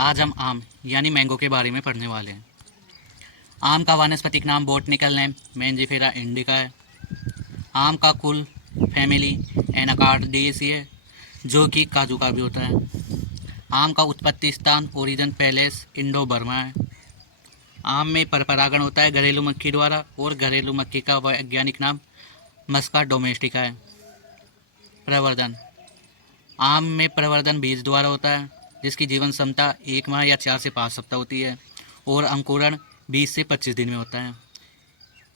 आज हम आम यानी मैंगो के बारे में पढ़ने वाले हैं। आम का वानस्पतिक नाम बोटनिकल नेम मेंजिफेरा इंडिका है। आम का कुल फैमिली एनाकार्डियेसी है, जो कि काजू का भी होता है। आम का उत्पत्ति स्थान ओरिजिन पैलेस इंडो बर्मा है। आम में परपरागण होता है घरेलू मक्खी द्वारा, और घरेलू मक्खी का वैज्ञानिक नाम मस्का डोमेस्टिका है। प्रवर्धन: आम में प्रवर्धन बीज द्वारा होता है, जिसकी जीवन क्षमता 1 माह या 4 से 5 सप्ताह होती है, और अंकुरण 20 से 25 दिन में होता है।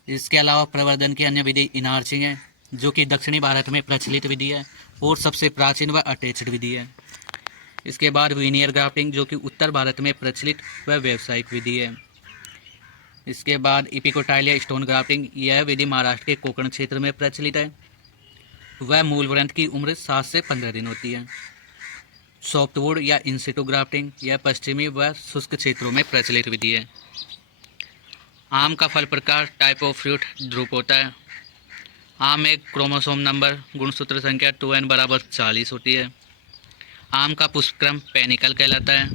इसके अलावा प्रवर्धन की अन्य विधि इनार्चिंग है, जो कि दक्षिणी भारत में प्रचलित विधि है और सबसे प्राचीन व अटैच्ड विधि है। इसके बाद वीनियर ग्राफ्टिंग, जो कि उत्तर भारत में प्रचलित व व्यावसायिक विधि है। इसके बाद इपिकोटाइलिया स्टोन ग्राफ्टिंग, यह विधि महाराष्ट्र के कोंकण क्षेत्र में प्रचलित है। वह मूल व्रंत की उम्र 7 से 15 दिन होती है। सॉफ्टवुड या इंसिटू ग्राफ्टिंग, यह पश्चिमी व शुष्क क्षेत्रों में प्रचलित विधि है। आम का फल प्रकार टाइप ऑफ फ्रूट ड्रूप होता है। आम में क्रोमोसोम नंबर गुणसूत्र संख्या 2n बराबर 40 होती है। आम का पुष्पक्रम पेनिकल कहलाता है।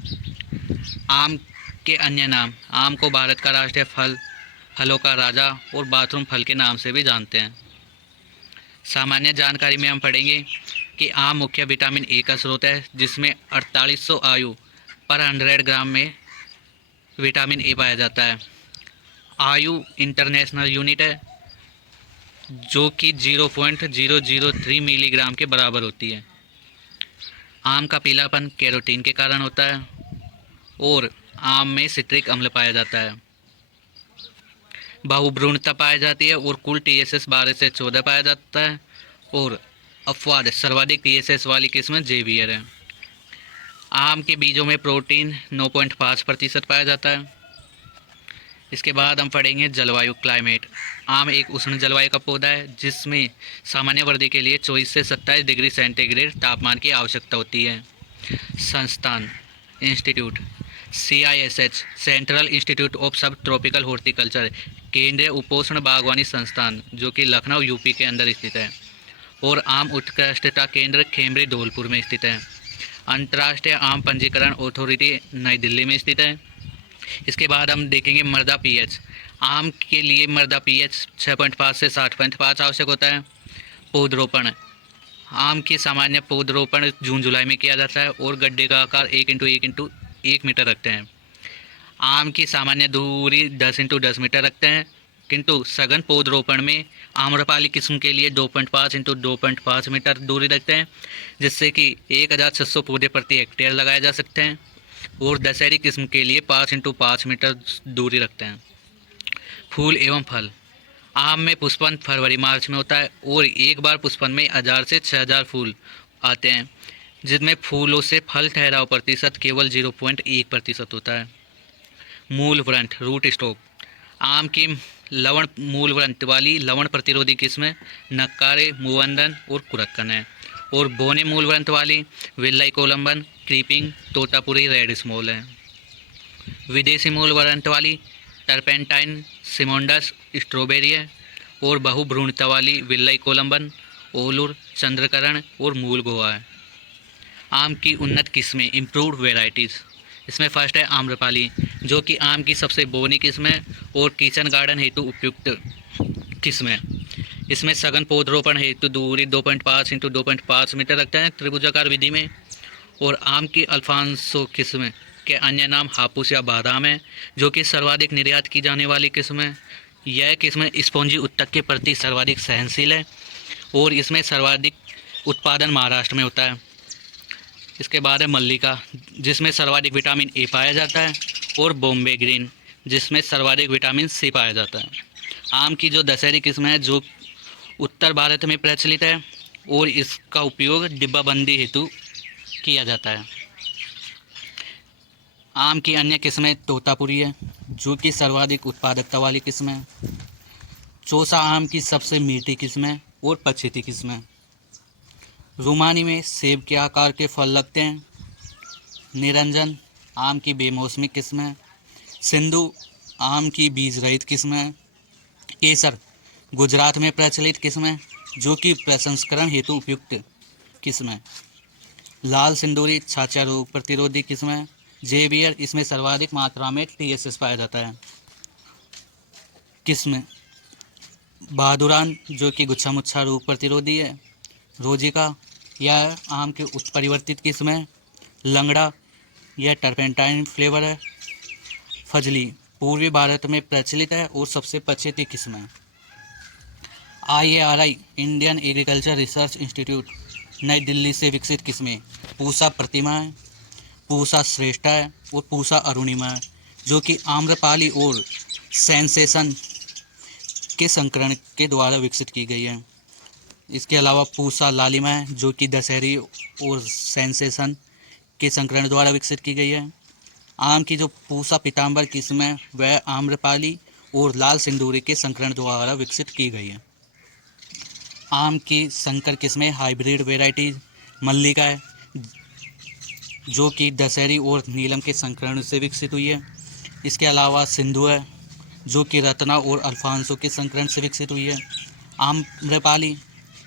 आम के अन्य नाम: आम को भारत का राष्ट्रीय फल, फलों का राजा और बाथरूम फल के नाम से भी जानते हैं। सामान्य जानकारी में हम पढ़ेंगे कि आम मुख्य विटामिन ए का स्रोत है, जिसमें 4800 आयु पर 100 ग्राम में विटामिन ए पाया जाता है। आयु इंटरनेशनल यूनिट है, जो कि 0.003 मिलीग्राम के बराबर होती है। आम का पीलापन कैरोटीन के कारण होता है, और आम में सिट्रिक अम्ल पाया जाता है। बहुभ्रूणता पाई जाती है, और कुल TSS 12 से 14 पाया जाता है, और अपवाद सर्वाधिक TSS वाली किस्म जेवियर है। आम के बीजों में प्रोटीन 9.5% पाया जाता है। इसके बाद हम पढ़ेंगे जलवायु क्लाइमेट। आम एक उष्ण जलवायु का पौधा है, जिसमें सामान्य वृद्धि के लिए 24 से 27 डिग्री सेंटीग्रेड तापमान की आवश्यकता होती है। संस्थान: institute CISH central institute of सब ट्रॉपिकल हॉर्टिकल्चर, केंद्रीय उपोष्ण बागवानी संस्थान, जो कि लखनऊ यूपी के अंदर स्थित है। और आम उत्कृष्टता केंद्र खेमरी धौलपुर में स्थित है। अंतर्राष्ट्रीय आम पंजीकरण अथॉरिटी नई दिल्ली में स्थित है। इसके बाद हम देखेंगे मृदा pH। आम के लिए मृदा pH 6.5 से 7.5 आवश्यक होता है। पौधरोपण: आम की सामान्य पौधरोपण जून जुलाई में किया जाता है, और गड्ढे का आकार 1 मीटर रखते हैं। आम की सामान्य दूरी 10 मीटर रखते हैं, किंतु सघन पौधरोपण में आम्रपाली किस्म के लिए 2.5 मीटर दूरी रखते हैं, जिससे कि 1600 पौधे प्रति हेक्टेयर लगाए जा सकते हैं। और दशहरी किस्म के लिए 5 मीटर दूरी रखते हैं। फूल एवं फल: आम में पुष्पन फरवरी मार्च में होता है, और एक बार पुष्पन में 1000 से 6000 फूल आते हैं, जिसमें फूलों से फल ठहराव प्रतिशत केवल 0.1% होता है। मूल व्रंत रूट स्टॉक: आम की लवण मूल व्रंत वाली लवण प्रतिरोधी किस्में नक्कारे, मुवंदन और कुरक्कन है, और बोने मूल व्रंत वाली Villai Kolumban, creeping, Totapuri red small है। विदेशी मूल व्रंत वाली टर्पेंटाइन, सिमोंडस, स्ट्रॉबेरी है, और बहुभ्रूणता वाली विल्लाई कोलंबन, ओलुर, चंद्रकरण और मूल गोवा है। आम की उन्नत किस्में इम्प्रूव्ड वेराइटीज़: इसमें फर्स्ट है आम्रपाली, जो कि आम की सबसे बोनी किस्म है और किचन गार्डन हेतु उपयुक्त किस्म है। इसमें सघन पौधरोपण हेतु दूरी 2.5 × 2.5 मीटर रखते हैं त्रिभुजाकार विधि में। और आम की अल्फांसो किस्म के अन्य नाम हापुस या बादाम है, जो कि सर्वाधिक निर्यात की जाने वाली किस्म है। यह किस्म स्पॉन्जी उत्तक के प्रति सर्वाधिक सहनशील है, और इसमें सर्वाधिक उत्पादन महाराष्ट्र में होता है। इसके बाद है मल्लिका, जिसमें सर्वाधिक विटामिन ए पाया जाता है, और बॉम्बे ग्रीन, जिसमें सर्वाधिक विटामिन सी पाया जाता है। आम की जो दशहरी किस्म है, जो उत्तर भारत में प्रचलित है, और इसका उपयोग डिब्बाबंदी हेतु किया जाता है। आम की अन्य किस्में तोतापुरी है, जो कि सर्वाधिक उत्पादकता वाली किस्म है। चौसा आम की सबसे मीठी किस्म है और पछेती किस्म है। रूमानी में सेब के आकार के फल लगते हैं। निरंजन आम की बेमौसमी किस्म है। सिंधु आम की बीज रहित किस्म है। केसर गुजरात में प्रचलित किस्म है, जो कि प्रसंस्करण हेतु उपयुक्त किस्म है। लाल सिंदूरी छाछा रोग प्रतिरोधी किस्म है। जेवियर, इसमें सर्वाधिक मात्रा में टीएसएस पाया जाता है। किस्म बहादुरान, जो कि गुच्छा मुच्छा रोग प्रतिरोधी है। रोजिका, यह आम के उत्परिवर्तित किस्म है। लंगड़ा, यह टर्पेंटाइन फ्लेवर है। फजली, पूर्वी भारत में प्रचलित है और सबसे प्रचलित किस्म है। IARI, Indian agriculture research institute, नई दिल्ली से विकसित किस्में पूसा प्रतिमा है, पूसा श्रेष्ठा है और पूसा अरुणिमा है, जो कि आम्रपाली और सेंसेशन के संकरण के द्वारा विकसित की गई है। इसके अलावा पूसा लालिमा है, जो कि दशहरी और सेंसेशन के संकरण द्वारा विकसित की गई है। आम की जो पूसा पीताम्बर किस्म है वह आम्रपाली और लाल सिंदूरी के संकरण द्वारा विकसित की गई है। आम की संकर किस्में हाइब्रिड वेराइटीज मल्लिका है, जो कि दशहरी और नीलम के संकरण से विकसित हुई है। इसके अलावा सिंधु है, जो कि रत्ना और अल्फांसो के संकरण से विकसित हुई है। आम्रपाली,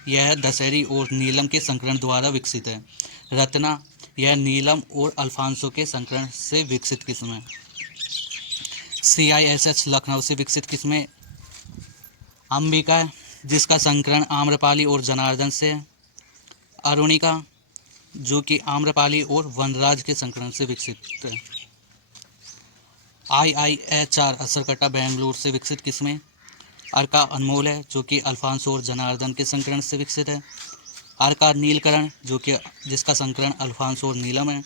यह दशहरी और नीलम के संकरण द्वारा विकसित है। रत्ना, यह नीलम और अल्फांसो के संकरण से विकसित किस्म है। CISH, लखनऊ से विकसित किस्में अंबिका है, जिसका संकरण आम्रपाली और जनार्दन से है। अरुणिका, जो कि आम्रपाली और वनराज के संकरण से विकसित है। IIHR, असरकट्टा बेंगलुरु से विकसित किस्में अर्का अनमोल है, जो कि अल्फांसो और जनार्दन के संकरण से विकसित है। अर्का नीलकरण, जो कि जिसका संकरण अल्फांसो और नीलम है।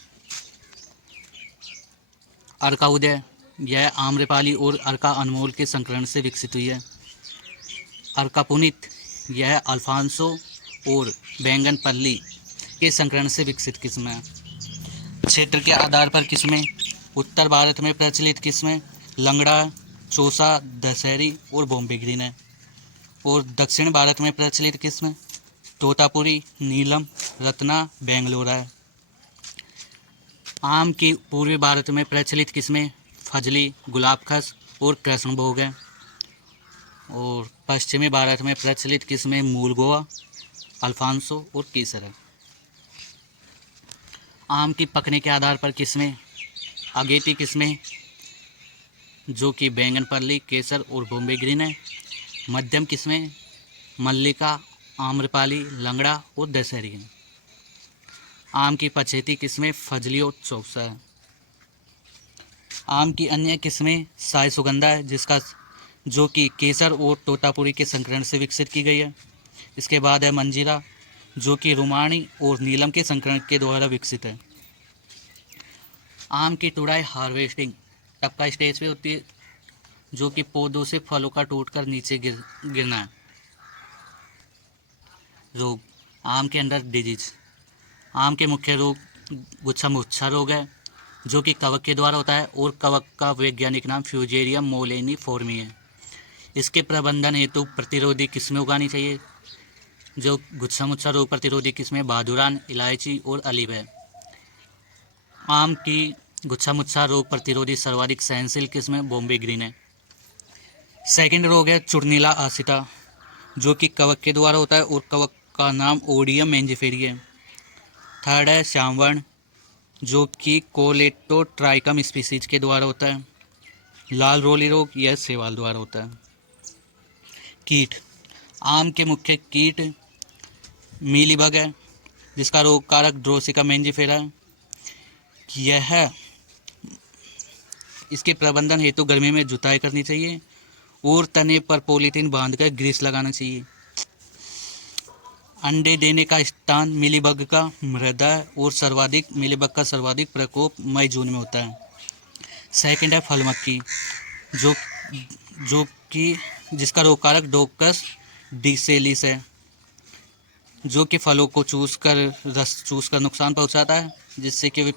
अर्का उदय, यह आम्रपाली और अर्का अनमोल के संकरण से विकसित हुई है। अर्का पुनीत, यह अल्फांसो और बैंगन पल्ली के संकरण से विकसित किस्म है। क्षेत्र के आधार पर किस्में उत्तर भारत में प्रचलित किस्में लंगड़ा, चौसा, दशहरी और बॉम्बे ग्रीन है। और दक्षिण भारत में प्रचलित किस्में तोतापुरी, नीलम, रत्ना, बेंगलोरा है। आम की पूर्वी भारत में प्रचलित किस्में फजली, गुलाबखस और कृष्णभोग है। और पश्चिमी भारत में प्रचलित किस्में मूलगोवा, अल्फांसो और केसर है। आम की पकने के आधार पर किस्में अगेती किस्में, जो कि बैंगनपल्ली, केसर और बॉम्बे ग्रीन है। मध्यम किस्में मल्लिका, आम्रपाली, लंगड़ा और दशहरी है। आम की पछेती किस्में फजली और चौसा है। आम की अन्य किस्में साई सुगंधा है, जो कि केसर और तोतापुरी के संकरण से विकसित की गई है। इसके बाद है मंजीरा, जो कि रुमानी और नीलम के संकरण के द्वारा विकसित है। आम की तुड़ाई हार्वेस्टिंग टपका स्टेज पे होती है, जो कि पौधों से फलों का टूटकर नीचे गिरना है। रोग आम के अंदर डिजीज। आम के मुख्य रोग गुच्छा मुच्छा रोग है, जो कि कवक के द्वारा होता है और कवक का वैज्ञानिक नाम फ्यूजेरियम मोलेनिफोर्मी है। इसके प्रबंधन हेतु प्रतिरोधी किस्में उगानी चाहिए। जो गुच्छा मुच्छा रोग प्रतिरोधी किस्में बहादुरान, इलायची और अलीव है। आम की गुच्छा मुच्छा रोग प्रतिरोधी सर्वाधिक सहनशील किस्में बॉम्बे ग्रीन है। सेकंड रोग है चुर्नीला आसिता, जो कि कवक के द्वारा होता है और कवक का नाम ओडियम मेंजिफेरी है। थर्ड है श्यामवर्ण, जो कि कोलेटोट्राइकम स्पीसीज के द्वारा होता है। लाल रोली रोग, यह सेवाल द्वारा होता है। कीट आम के मुख्य कीट मीलीबग है, जिसका रोग कारक ड्रोसिका मेंजिफेरा है। यह इसके प्रबंधन हेतु गर्मी में जुताई करनी चाहिए और तने पर पॉलीथीन बांधकर ग्रीस लगाना चाहिए। अंडे देने का स्थान मिलीबग का मृदा है और मिलीबग का सर्वाधिक प्रकोप मई जून में होता है। सेकंड है फल मक्खी, जो कि जिसका रोग कारक डोकस डिसेलिस है, जो कि फलों को रस चूसकर नुकसान पहुंचाता है, जिससे कि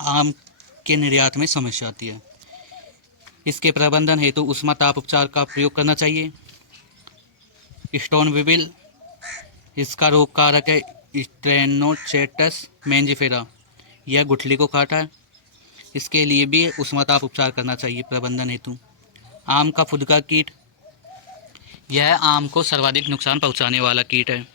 आम के निर्यात में समस्या आती है। इसके प्रबंधन हेतु उष्मा ताप उपचार का प्रयोग करना चाहिए। स्टोन विबिल, इसका रोग कारक है स्ट्रेनोचेटस मेंजिफेरा, यह गुठली को काटा है। इसके लिए भी उष्मा ताप उपचार करना चाहिए प्रबंधन हेतु। आम का फुदका कीट, यह आम को सर्वाधिक नुकसान पहुंचाने वाला कीट है।